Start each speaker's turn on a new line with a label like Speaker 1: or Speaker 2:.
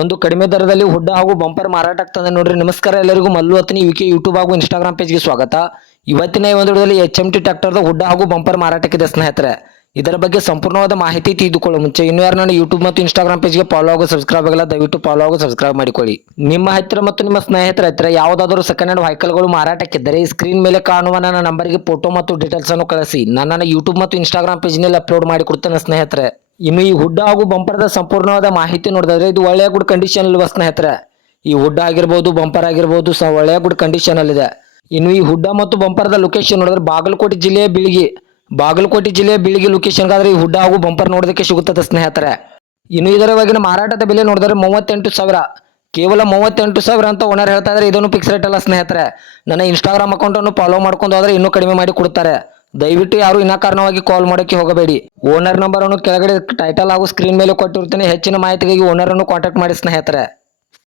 Speaker 1: ಒಂದು ಕಡಿಮೆ ದರದಲ್ಲಿ ಹುಡ್ಡ ಹಾಗೂ ಬಂಪರ್ ಮಾರಾಟ ಆಗ್ತದೆ ನೋಡ್ರಿ. ನಮಸ್ಕಾರ ಎಲ್ಲರಿಗೂ, ಮಲ್ಲು ಅತ್ನಿ ವಿಕೆ ಯೂಟ್ಯೂಬ್ ಹಾಗೂ ಇನ್ಸ್ಟಾಗ್ರಾಮ್ ಪೇಜ್ಗೆ ಸ್ವಾಗತ. ಇವತ್ತಿನ ಈ ಒಂದು ಎಚ್ ಎಂ ಟಿ ಹುಡ್ಡ ಹಾಗೂ ಬಂಪರ್ ಮಾರಾಟಕ್ಕಿದೆ ಸ್ನೇಹಿತರೆ. ಇದರ ಬಗ್ಗೆ ಸಂಪೂರ್ಣವಾದ ಮಾಹಿತಿ ತಿಳಿದುಕೊಳ್ಳೋ ಮುಂಚೆ, ಇನ್ನು ಯಾರು ನಾನು ಯೂಟ್ಯೂಬ್ ಮತ್ತು ಇನ್ಸ್ಟಾಗ್ರಾಮ್ ಪೇಜ್ಗೆ ಫಾಲೋ ಆಗೋ ಸಬ್ಸ್ಕ್ರೈಬ್ ಆಗಲ್ಲ, ದಯವಿಟ್ಟು ಫಾಲೋ ಆಗೋ ಸಬ್ಸ್ಕ್ರೈಬ್ ಮಾಡಿಕೊಳ್ಳಿ. ನಿಮ್ಮ ಹತ್ತಿರ ಮತ್ತು ನಿಮ್ಮ ಸ್ನೇಹಿತರ ಹತ್ತಿರ ಯಾವುದಾದರೂ ಸೆಕೆಂಡ್ ಹ್ಯಾಂಡ್ ವೆಹಿಕಲ್ಗಳು ಮಾರಾಟಕ್ಕಿದ್ದರೆ, ಈ ಸ್ಕ್ರೀನ್ ಮೇಲೆ ಕಾಣುವ ನನ್ನ ನಂಬರ್ಗೆ ಫೋಟೋ ಮತ್ತು ಡೀಟೇಲ್ಸ್ ಅನ್ನು ಕಳಿಸಿ. ನಾನು ನನ್ನ ಯೂಟ್ಯೂಬ್ ಮತ್ತು ಇನ್ಸ್ಟಾಗ್ರಾಮ್ ಪೇಜ್ನಲ್ಲಿ ಅಪ್ಲೋಡ್ ಮಾಡಿ ಕೊಡ್ತೇನೆ ಸ್ನೇಹಿತರೆ. ಇನ್ನು ಈ ಹುಡ್ಡ ಹಾಗೂ ಬಂಪರ್ದ ಸಂಪೂರ್ಣವಾದ ಮಾಹಿತಿ ನೋಡಿದ್ರೆ ಇದು ಒಳ್ಳೆಯ ಗುಡ್ ಕಂಡೀಷನ್ ಇಲ್ವಾ ಸ್ನೇಹಿತರೆ ಈ ಹುಡ್ಡ ಆಗಿರ್ಬೋದು, ಬಂಪರ್ ಆಗಿರ್ಬೋದು ಸಹ ಒಳ್ಳೆಯ ಗುಡ್ ಕಂಡೀಷನ್ ಅಲ್ಲಿದೆ. ಇನ್ನು ಈ ಹುಡ್ಡ ಮತ್ತು ಬಂಪರ್ದ ಲೊಕೇಶನ್ ನೋಡಿದ್ರೆ ಬಾಗಲಕೋಟೆ ಜಿಲ್ಲೆಯ ಬಿಳಿಗಿ. ಬಾಗಲಕೋಟೆ ಜಿಲ್ಲೆಯ ಬಿಳಿಗಿ ಲೊಕೇಶನ್ಗಾದ್ರೆ ಈ ಹುಡ್ಡ ಹಾಗೂ ಬಂಪರ್ ನೋಡೋದಕ್ಕೆ ಸಿಗುತ್ತದೆ ಸ್ನೇಹಿತರೆ ಇನ್ನು ಇದರ ಇವಾಗಿನ ಮಾರಾಟದ ಬೆಲೆ ನೋಡಿದ್ರೆ ಮೂವತ್ತೆಂಟು ಸಾವಿರ. ಕೇವಲ ಮೂವತ್ತೆಂಟು ಸಾವಿರ ಅಂತ ಓನರ್ ಹೇಳ್ತಾ ಇದ್ರೆ, ಇದನ್ನು ಫಿಕ್ಸ್ ರೇಟ್ ಅಲ್ಲ ಸ್ನೇಹಿತರೆ. ನನ್ನ ಇನ್ಸ್ಟಾಗ್ರಾಮ್ ಅಕೌಂಟನ್ನು ಫಾಲೋ ಮಾಡ್ಕೊಂಡು ಹೋದ್ರೆ ಇನ್ನೂ ಕಡಿಮೆ ಮಾಡಿ ಕೊಡ್ತಾರೆ. ದಯವಿಟ್ಟು ಯಾರು ಇನಾಕಾರಣವಾಗಿ ಕಾಲ್ ಮಾಡೋಕ್ಕೆ ಹೋಗಬೇಡಿ. ಓನರ್ ನಂಬರ್ ಅನ್ನು ಕೆಳಗಡೆ ಟೈಟಲ್ ಹಾಗೂ ಸ್ಕ್ರೀನ್ ಮೇಲೆ ಕೊಟ್ಟಿರ್ತೀನಿ ಹೆಚ್ಚಿನ ಮಾಹಿತಿಗಾಗಿ ಓನರ್ ಅನ್ನು ಕಾಂಟ್ಯಾಕ್ಟ್ ಮಾಡಿ ಸ್ನೇಹಿತರೆ.